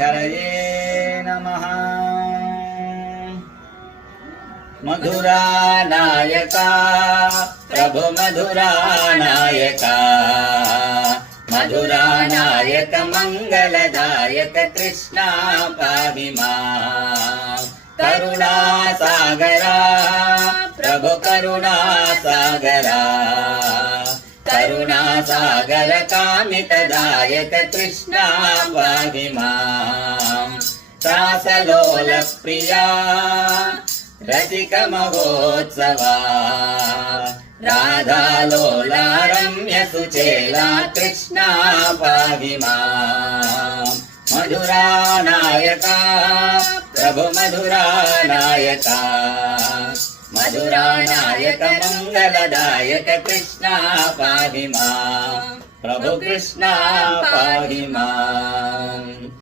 हरये नमः। मधुरानायका प्रभु मधुरानायका, मधुरानायक मंगलदायक कृष्णा पाहि मां। करुणासागरा प्रभु करुणासागरा, करुणासागर कामितदायक कृष्णा पाहि मां। रासलोल प्रिया रसिक महोत्सवा, राधालोला रम्य सुचेला कृष्णा पाहि मां। मधुरानायका प्रभु मधुरानायका, मधुरानायक मंगलदायक कृष्णा पाहि मां। प्रभु कृष्णा पाहि मां।